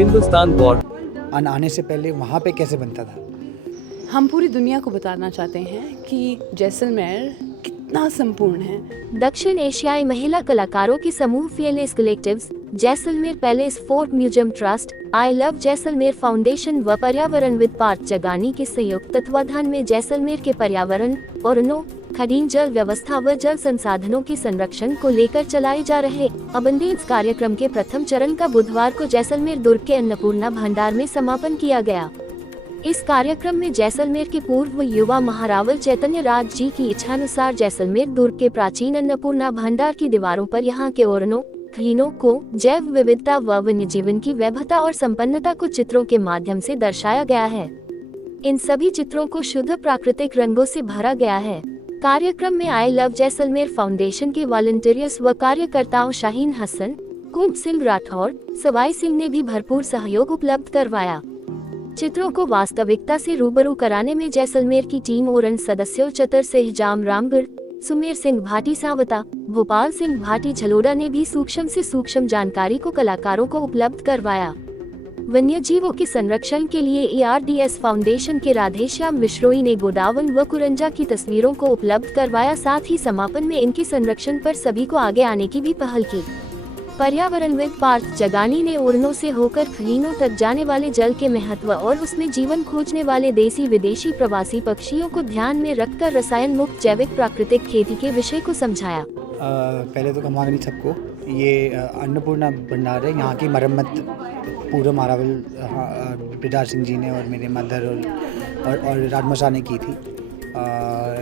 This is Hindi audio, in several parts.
हिंदुस्तान वॉर आने से पहले वहाँ पे कैसे बनता था। हम पूरी दुनिया को बताना चाहते हैं कि जैसलमेर कितना संपूर्ण है। दक्षिण एशियाई महिला कलाकारों की समूह fearless collectives, Jaisalmer palace fort museum trust, I love Jaisalmer foundation व पर्यावरणविद पार्थ जगानी के संयुक्त तत्वाधान में जैसलमेर के पर्यावरण, ओरनों, खनीज जल व्यवस्था व जल संसाधनों के संरक्षण को लेकर चलाए जा रहे अबंडेंस कार्यक्रम के प्रथम चरण का बुधवार को जैसलमेर दुर्ग के अन्नपूर्णा भंडार में समापन किया गया। इस कार्यक्रम में जैसलमेर के पूर्व युवा महारावल चैतन्य राज जी की इच्छानुसार जैसलमेर दुर्ग के प्राचीन अन्नपूर्णा भंडार की दीवारों पर यहाँ के ओरनों, खनीजों को जैव विविधता व वन्य जीवन की वैभवता और संपन्नता को चित्रों के माध्यम से दर्शाया गया है। इन सभी चित्रों को शुद्ध प्राकृतिक रंगों से भरा गया है। कार्यक्रम में आई लव जैसलमेर फाउंडेशन के वॉलंटियर्स व कार्यकर्ताओं शाहीन हसन, कुंभ सिंह राठौर, सवाई सिंह ने भी भरपूर सहयोग उपलब्ध करवाया। चित्रों को वास्तविकता से रूबरू कराने में जैसलमेर की टीम ओरन सदस्यों चतर सिंह जाम रामगढ़, सुमेर सिंह भाटी सावता, भोपाल सिंह भाटी झलोड़ा ने भी सूक्ष्म से सूक्ष्म जानकारी को कलाकारों को उपलब्ध करवाया। वन्य जीवों के संरक्षण के लिए ARDS फाउंडेशन के राधेश्याम मिश्रोई ने गोदावन व कुरंजा की तस्वीरों को उपलब्ध करवाया। साथ ही समापन में इनके संरक्षण पर सभी को आगे आने की भी पहल की। पर्यावरणविद पार्थ जगानी ने ओरनों से होकर खनीजों तक जाने वाले जल के महत्व और उसमें जीवन खोजने वाले देसी विदेशी प्रवासी पक्षियों को ध्यान में रखकर रसायन मुक्त जैविक प्राकृतिक खेती के विषय को समझाया। पहले तो कमांगनी सबको, ये अन्नपूर्णा भंडार है। यहाँ की मरम्मत पूर्व महारावल ब्रिजराज सिंह जी ने और मेरे मदर और राजमसा ने की थी।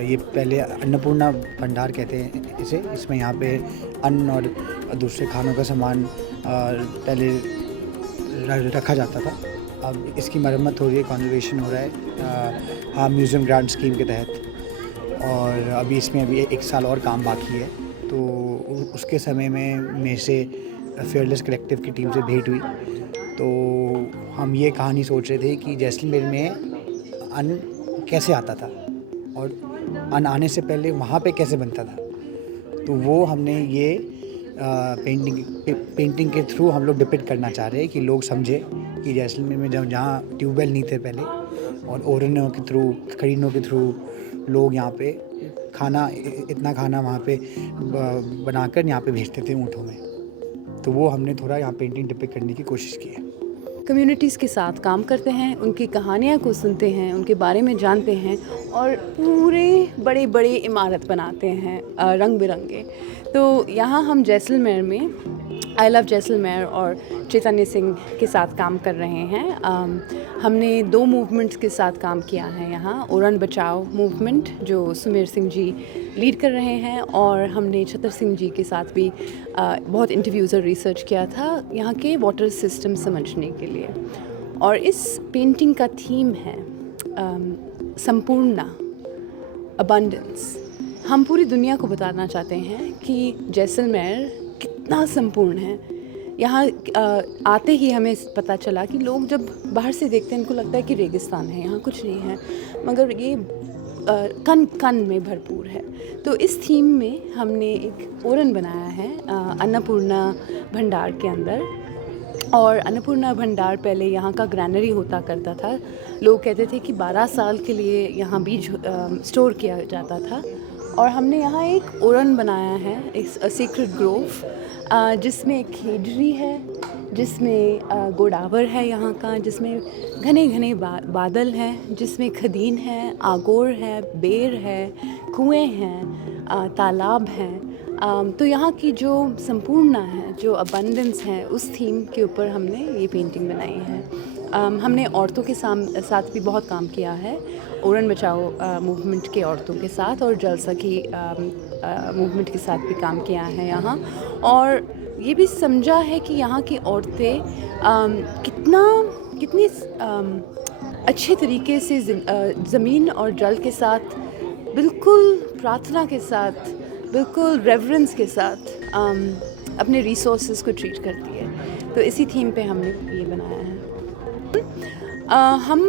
ये पहले अन्नपूर्णा भंडार कहते हैं इसे। इसमें यहाँ पे अन्न और दूसरे खानों का सामान पहले रखा जाता था। अब इसकी मरम्मत हो रही है, कंजर्वेशन हो रहा है हाँ म्यूज़ियम ग्रांट स्कीम के तहत। और अभी इसमें एक साल और काम बाकी है। तो उसके समय में मेरे से फेयरलेस कलेक्टिव की टीम से भेंट हुई। तो हम ये कहानी सोच रहे थे कि जैसलमेर में अन्न कैसे आता था और अन्न आने से पहले वहाँ पे कैसे बनता था। तो वो हमने ये पेंटिंग के थ्रू हम लोग डिपिक्ट करना चाह रहे हैं कि लोग समझे कि जैसलमेर में जहाँ ट्यूबवेल नहीं थे पहले और ओरनों के थ्रू, खरीदों के थ्रू लोग यहाँ पे इतना खाना वहाँ पे बनाकर यहाँ पे भेजते थे ऊँटों में। तो वो हमने थोड़ा यहाँ पेंटिंग डिपिक्ट करने की कोशिश की है। कम्युनिटीज़ के साथ काम करते हैं, उनकी कहानियाँ को सुनते हैं, उनके बारे में जानते हैं और पूरे बड़े बड़े इमारत बनाते हैं रंग बिरंगे। तो यहाँ हम जैसलमेर में आई लव जैसलमेर और चैतन्य सिंह के साथ काम कर रहे हैं। हमने 2 मूवमेंट्स के साथ काम किया है यहाँ। ओरन बचाओ मूवमेंट जो सुमेर सिंह जी लीड कर रहे हैं और हमने छतर सिंह जी के साथ भी बहुत इंटरव्यूज़ और रिसर्च किया था यहाँ के वाटर सिस्टम समझने के लिए। और इस पेंटिंग का थीम है संपूर्णा, अबंडेंस। हम पूरी दुनिया को बताना चाहते हैं कि जैसलमेर कितना संपूर्ण है। यहाँ आते ही हमें पता चला कि लोग जब बाहर से देखते हैं इनको लगता है कि रेगिस्तान है, यहाँ कुछ नहीं है, मगर ये कण कण में भरपूर है। तो इस थीम में हमने एक ओरन बनाया है अन्नपूर्णा भंडार के अंदर। और अन्नपूर्णा भंडार पहले यहाँ का ग्रैनरी होता करता था। लोग कहते थे कि 12 साल के लिए यहाँ बीज स्टोर किया जाता था। और हमने यहाँ एक ओरन बनाया है, एक सीक्रेट ग्रोव, जिसमें खेजड़ी है, जिसमें गोडावर है यहाँ का, जिसमें घने घने बादल हैं, जिसमें खदीन है, आगोर है, बेर है, कुएं हैं, तालाब हैं। तो यहाँ की जो संपूर्णता है, जो अबंडेंस है, उस थीम के ऊपर हमने ये पेंटिंग बनाई है। हमने औरतों के साथ भी बहुत काम किया है, ओरन बचाओ मूवमेंट के औरतों के साथ और जल सखी मूवमेंट के साथ भी काम किया है यहाँ। और ये भी समझा है कि यहाँ की औरतें कितनी अच्छे तरीके से ज़मीन और जल के साथ बिल्कुल प्रार्थना के साथ, बिल्कुल रेवरेंस के साथ अपने रिसोर्सेज को ट्रीट करती है। तो इसी थीम पे हमने ये बनाया है। हम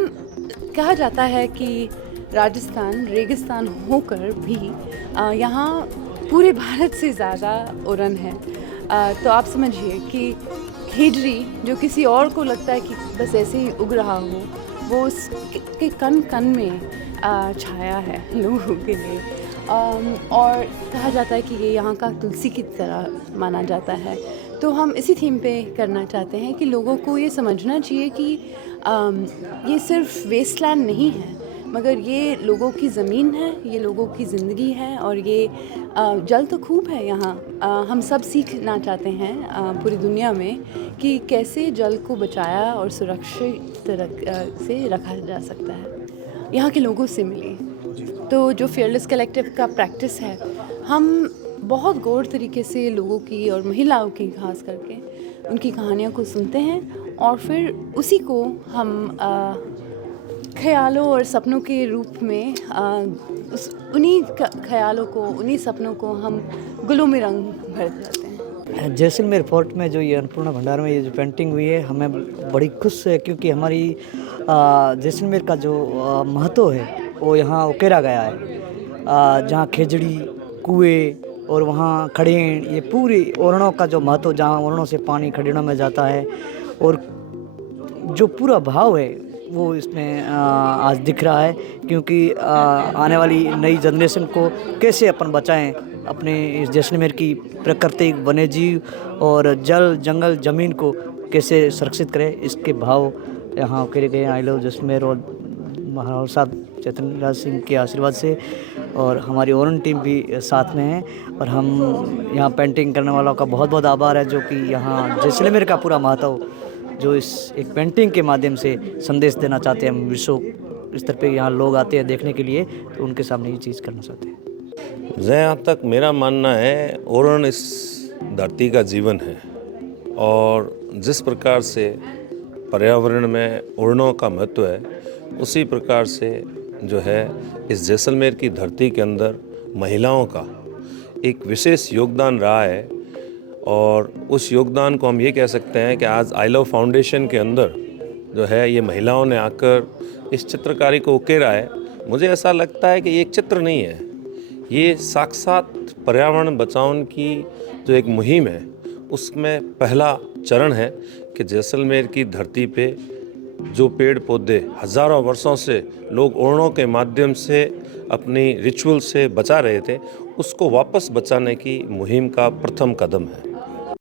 कहा जाता है कि राजस्थान रेगिस्तान होकर भी यहाँ पूरे भारत से ज़्यादा ओरन है। तो आप समझिए कि खेजड़ी जो किसी और को लगता है कि बस ऐसे ही उग रहा हो, वो उसके कण कण में छाया है लोगों के लिए। और कहा जाता है कि ये यहाँ का तुलसी की तरह माना जाता है। तो हम इसी थीम पे करना चाहते हैं कि लोगों को ये समझना चाहिए कि ये सिर्फ वेस्टलैंड नहीं है, मगर ये लोगों की ज़मीन है, ये लोगों की ज़िंदगी है, और ये जल तो खूब है यहाँ। हम सब सीखना चाहते हैं पूरी दुनिया में कि कैसे जल को बचाया और सुरक्षित से रखा जा सकता है। यहाँ के लोगों से मिली तो जो फियरलेस कलेक्टिव का प्रैक्टिस है, हम बहुत गौर तरीके से लोगों की और महिलाओं की खास करके उनकी कहानियों को सुनते हैं, और फिर उसी को हम ख्यालों और सपनों के रूप में उन्हीं ख्यालों को, उन्हीं सपनों को हम गुलों में रंग भर देते हैं। जैसलमेर फोर्ट में जो ये अन्नपूर्णा भंडार में ये जो पेंटिंग हुई है, हमें बड़ी खुश है, क्योंकि हमारी जैसलमेर का जो महत्व है वो यहाँ उकेरा गया है। जहाँ खेजड़ी, कुएँ और वहाँ खड़ेण, ये पूरी ओरणों का जो महत्व, जहाँ ओरणों से पानी खड़ेणों में जाता है, और जो पूरा भाव है वो इसमें आज दिख रहा है। क्योंकि आने वाली नई जनरेशन को कैसे अपन बचाएं, अपने इस जैसलमेर की प्राकृतिक वन्यजीव और जल, जंगल, ज़मीन को कैसे सुरक्षित करें, इसके भाव यहाँ उकेरे गए। आई लव जैसलमेर और महाराज साहब चैतन्य राज सिंह के आशीर्वाद से, और हमारी ओरन टीम भी साथ में है। और हम यहाँ पेंटिंग करने वालों का बहुत बहुत आभार है, जो कि यहाँ जैसलमेर का पूरा महत्व जो इस एक पेंटिंग के माध्यम से संदेश देना चाहते हैं। हम विश्व स्तर पे यहाँ लोग आते हैं देखने के लिए, तो उनके सामने ये चीज़ करना चाहते हैं। जहाँ तक मेरा मानना है, ओरण इस धरती का जीवन है, और जिस प्रकार से पर्यावरण में ओरणों का महत्व है, उसी प्रकार से जो है इस जैसलमेर की धरती के अंदर महिलाओं का एक विशेष योगदान रहा है। और उस योगदान को हम ये कह सकते हैं कि आज आई लव फाउंडेशन के अंदर जो है ये महिलाओं ने आकर इस चित्रकारी को उकेरा है। मुझे ऐसा लगता है कि ये एक चित्र नहीं है, ये साक्षात पर्यावरण बचाओ की जो एक मुहिम है, उसमें पहला चरण है कि जैसलमेर की धरती पे जो पेड़ पौधे हज़ारों वर्षों से लोग ओरणों के माध्यम से अपनी रिचुअल से बचा रहे थे, उसको वापस बचाने की मुहिम का प्रथम कदम है।